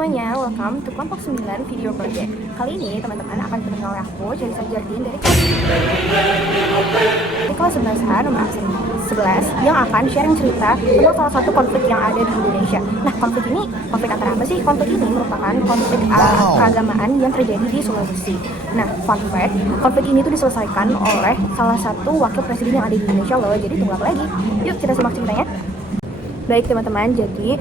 semuanya, welcome to kelompok 9 video project. Kali ini teman-teman akan ditemani oleh aku, Jalisa Jardin dari kelas 11A nomor absen 11 yang akan sharing cerita tentang salah satu konflik yang ada di Indonesia. Nah, konflik ini, konflik antara apa sih? Konflik ini merupakan konflik keagamaan yang terjadi di Sulawesi. Nah, fun fact, konflik ini tuh diselesaikan oleh salah satu wakil presiden yang ada di Indonesia loh. Jadi tunggu apa lagi? Yuk kita simak ceritanya. Baik teman-teman, jadi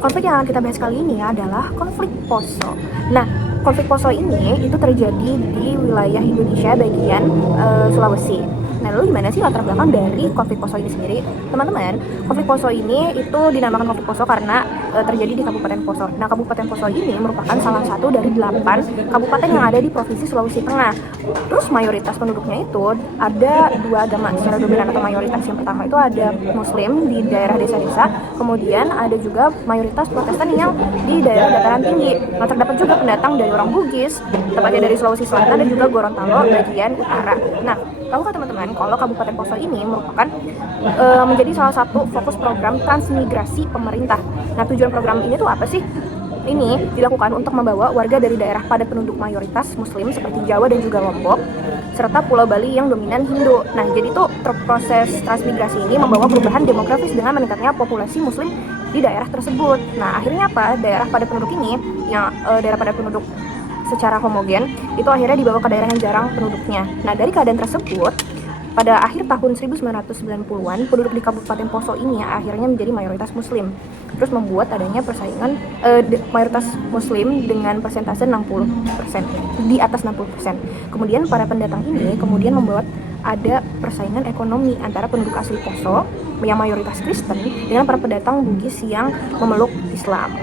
konflik yang akan kita bahas kali ini adalah konflik Poso. Nah, konflik Poso ini itu terjadi di wilayah Indonesia bagian Sulawesi. Nah, lalu gimana sih latar belakang dari konflik Poso ini sendiri? Teman-teman, konflik Poso ini itu dinamakan konflik Poso karena terjadi di Kabupaten Poso. Nah, Kabupaten Poso ini merupakan salah satu dari 8 kabupaten yang ada di Provinsi Sulawesi Tengah. Terus mayoritas penduduknya itu ada dua agama secara dominan atau mayoritas. Yang pertama itu ada Muslim di daerah desa-desa, kemudian ada juga mayoritas Protestan yang di daerah dataran tinggi. Nah, terdapat juga pendatang dari orang Bugis, tepatnya dari Sulawesi Selatan dan juga Gorontalo bagian utara. Nah, tahukah teman-teman kalau Kabupaten Poso ini merupakan menjadi salah satu fokus program transmigrasi pemerintah. Nah, tujuan program ini tuh apa sih? Ini dilakukan untuk membawa warga dari daerah padat penduduk mayoritas Muslim seperti Jawa dan juga Lombok, serta Pulau Bali yang dominan Hindu. Nah, jadi tuh proses transmigrasi ini membawa perubahan demografis dengan meningkatnya populasi Muslim di daerah tersebut. Nah, akhirnya apa? Daerah padat penduduk ini, yang daerah padat penduduk secara homogen, itu akhirnya dibawa ke daerah yang jarang penduduknya. Nah, dari keadaan tersebut, pada akhir tahun 1990-an, penduduk di Kabupaten Poso ini akhirnya menjadi mayoritas Muslim. Terus membuat adanya persaingan mayoritas Muslim dengan persentase 60%, di atas 60%. Kemudian para pendatang ini kemudian membuat ada persaingan ekonomi antara penduduk asli Poso yang mayoritas Kristen dengan para pendatang Bugis yang memeluk Islam.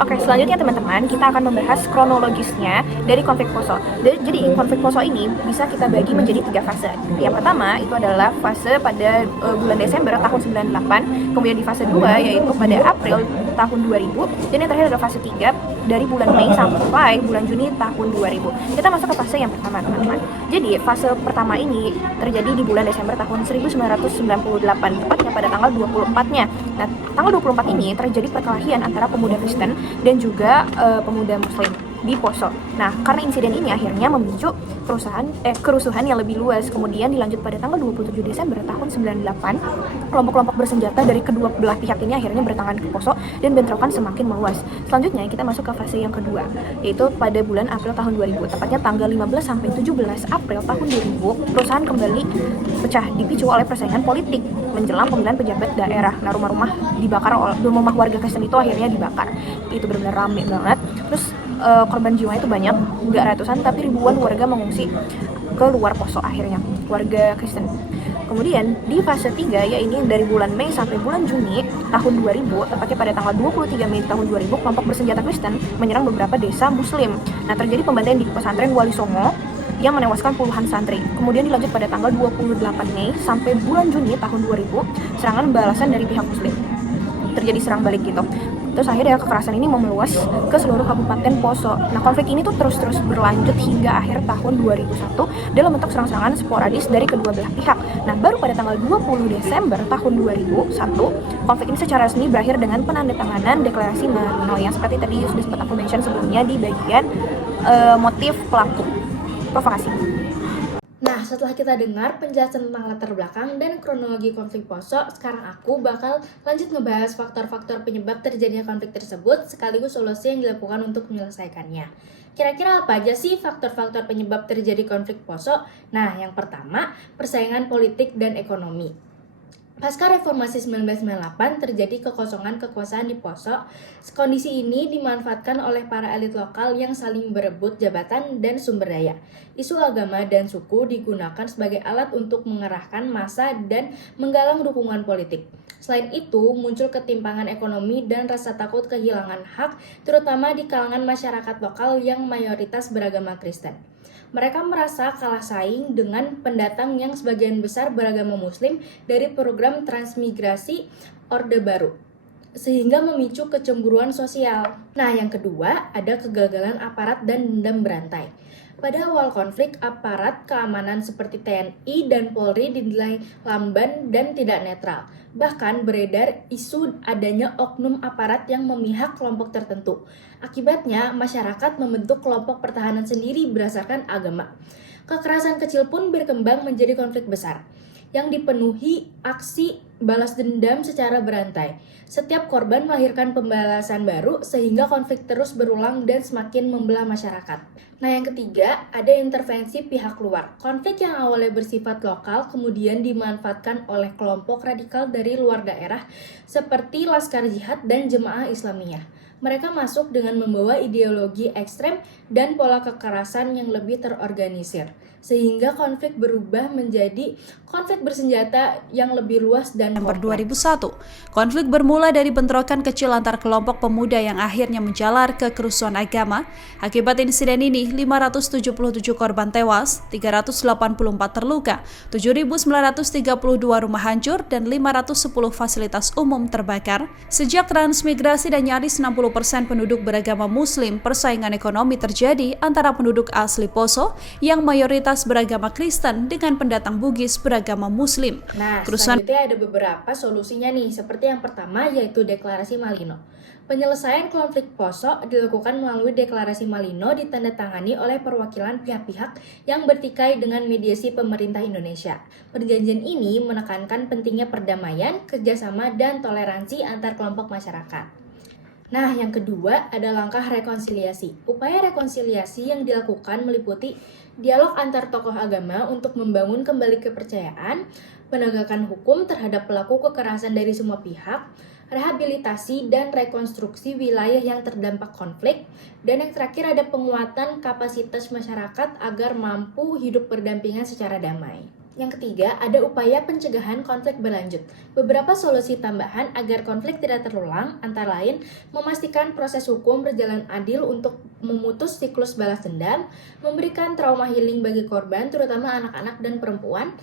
Oke, selanjutnya teman-teman, kita akan membahas kronologisnya dari konflik Poso. Jadi konflik Poso ini bisa kita bagi menjadi 3 fase. Yang pertama itu adalah fase pada bulan Desember tahun 98, kemudian di fase 2 yaitu pada April tahun 2000, dan yang terakhir adalah fase 3 dari bulan Mei sampai bulan Juni tahun 2000. Kita masuk ke fase yang pertama, teman-teman. Jadi fase pertama ini terjadi di bulan Desember tahun 1998, tepatnya pada tanggal 24-nya. Nah, tanggal 24 ini terjadi perkelahian antara pemuda Kristen dan juga pemuda Muslim di Poso. Nah, karena insiden ini akhirnya memicu kerusuhan yang lebih luas. Kemudian dilanjut pada tanggal 27 Desember tahun 98, kelompok-kelompok bersenjata dari kedua belah pihak ini akhirnya bertangan ke Poso dan bentrokan semakin meluas. Selanjutnya kita masuk ke fase yang kedua, yaitu pada bulan April tahun 2000, tepatnya tanggal 15 sampai 17 April tahun 2000, perusahaan kembali pecah dipicu oleh persaingan politik menjelang pemilihan pejabat daerah. Nah, rumah-rumah dibakar, rumah warga Kristen itu akhirnya dibakar. Itu benar-benar rame banget. Terus korban jiwa itu banyak, nggak ratusan tapi ribuan warga mengungsi ke luar Poso akhirnya, warga Kristen. Kemudian di fase 3, yaitu dari bulan Mei sampai bulan Juni tahun 2000, tepatnya pada tanggal 23 Mei tahun 2000, kelompok bersenjata Kristen menyerang beberapa desa Muslim. Nah, terjadi pembantaian di pesantren Wali Songo yang menewaskan puluhan santri. Kemudian dilanjut pada tanggal 28 Mei sampai bulan Juni tahun 2000, serangan balasan dari pihak Muslim. Terjadi serang balik gitu. Terus akhirnya kekerasan ini meluas ke seluruh Kabupaten Poso. Nah, konflik ini tuh terus berlanjut hingga akhir tahun 2001 dalam bentuk serang-serangan sporadis dari kedua belah pihak. Nah, baru pada tanggal 20 Desember tahun 2001, konflik ini secara resmi berakhir dengan penandatanganan deklarasi Marino yang seperti tadi sudah sempat aku mention sebelumnya di bagian motif pelaku provokasi. Nah, setelah kita dengar penjelasan tentang latar belakang dan kronologi konflik Poso, sekarang aku bakal lanjut ngebahas faktor-faktor penyebab terjadinya konflik tersebut sekaligus solusi yang dilakukan untuk menyelesaikannya. Kira-kira apa aja sih faktor-faktor penyebab terjadi konflik Poso? Nah, yang pertama, persaingan politik dan ekonomi. Pasca reformasi 1998 terjadi kekosongan kekuasaan di Poso. Kondisi ini dimanfaatkan oleh para elit lokal yang saling berebut jabatan dan sumber daya. Isu agama dan suku digunakan sebagai alat untuk mengerahkan massa dan menggalang dukungan politik. Selain itu, muncul ketimpangan ekonomi dan rasa takut kehilangan hak, terutama di kalangan masyarakat lokal yang mayoritas beragama Kristen. Mereka merasa kalah saing dengan pendatang yang sebagian besar beragama Muslim dari program transmigrasi Orde Baru, sehingga memicu kecemburuan sosial. Nah, yang kedua, ada kegagalan aparat dan dendam berantai. Pada awal konflik, aparat keamanan seperti TNI dan Polri dinilai lamban dan tidak netral. Bahkan beredar isu adanya oknum aparat yang memihak kelompok tertentu. Akibatnya, masyarakat membentuk kelompok pertahanan sendiri berdasarkan agama. Kekerasan kecil pun berkembang menjadi konflik besar yang dipenuhi aksi balas dendam secara berantai. Setiap korban melahirkan pembalasan baru sehingga konflik terus berulang dan semakin membelah masyarakat. Nah, yang ketiga, ada intervensi pihak luar. Konflik yang awalnya bersifat lokal kemudian dimanfaatkan oleh kelompok radikal dari luar daerah seperti Laskar Jihad dan Jemaah Islamiyah. Mereka masuk dengan membawa ideologi ekstrem dan pola kekerasan yang lebih terorganisir, sehingga konflik berubah menjadi konflik bersenjata yang lebih luas dan November 2001, konflik bermula dari bentrokan kecil antar kelompok pemuda yang akhirnya menjalar ke kerusuhan agama. Akibat insiden ini, 577 korban tewas, 384 terluka, 7.932 rumah hancur, dan 510 fasilitas umum terbakar. Sejak transmigrasi dan nyaris 60% penduduk beragama Muslim, persaingan ekonomi terjadi antara penduduk asli Poso yang mayoritas beragama Kristen dengan pendatang Bugis beragama Muslim. Nah, selanjutnya ada beberapa solusinya nih, seperti yang pertama yaitu Deklarasi Malino. Penyelesaian konflik Poso dilakukan melalui Deklarasi Malino ditandatangani oleh perwakilan pihak-pihak yang bertikai dengan mediasi pemerintah Indonesia. Perjanjian ini menekankan pentingnya perdamaian, kerjasama, dan toleransi antar kelompok masyarakat. Nah, yang kedua ada langkah rekonsiliasi. Upaya rekonsiliasi yang dilakukan meliputi dialog antar tokoh agama untuk membangun kembali kepercayaan, penegakan hukum terhadap pelaku kekerasan dari semua pihak, rehabilitasi dan rekonstruksi wilayah yang terdampak konflik, dan yang terakhir ada penguatan kapasitas masyarakat agar mampu hidup berdampingan secara damai. Yang ketiga, ada upaya pencegahan konflik berlanjut. Beberapa solusi tambahan agar konflik tidak terulang, antara lain memastikan proses hukum berjalan adil untuk memutus siklus balas dendam, memberikan trauma healing bagi korban, terutama anak-anak dan perempuan,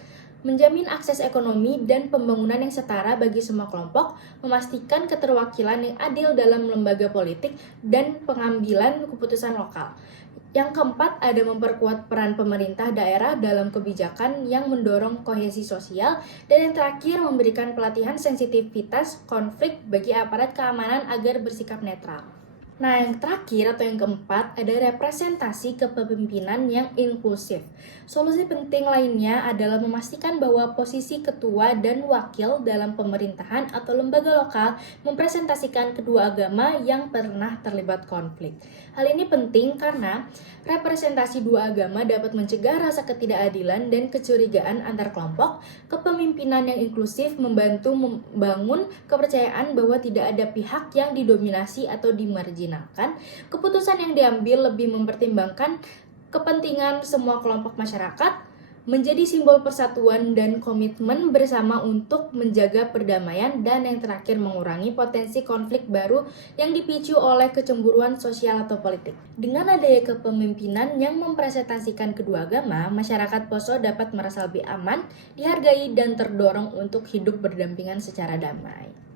menjamin akses ekonomi dan pembangunan yang setara bagi semua kelompok, memastikan keterwakilan yang adil dalam lembaga politik, dan pengambilan keputusan lokal. Yang keempat, ada memperkuat peran pemerintah daerah dalam kebijakan yang mendorong kohesi sosial, dan yang terakhir memberikan pelatihan sensitivitas konflik bagi aparat keamanan agar bersikap netral. Nah, yang terakhir atau yang keempat ada representasi kepemimpinan yang inklusif. Solusi penting lainnya adalah memastikan bahwa posisi ketua dan wakil dalam pemerintahan atau lembaga lokal mempresentasikan kedua agama yang pernah terlibat konflik. Hal ini penting karena representasi dua agama dapat mencegah rasa ketidakadilan dan kecurigaan antar kelompok. Kepemimpinan yang inklusif membantu membangun kepercayaan bahwa tidak ada pihak yang didominasi atau dimarginalkan. Keputusan yang diambil lebih mempertimbangkan kepentingan semua kelompok masyarakat, menjadi simbol persatuan dan komitmen bersama untuk menjaga perdamaian, dan yang terakhir mengurangi potensi konflik baru yang dipicu oleh kecemburuan sosial atau politik. Dengan adanya kepemimpinan yang mempresentasikan kedua agama, masyarakat Poso dapat merasa lebih aman, dihargai, dan terdorong untuk hidup berdampingan secara damai.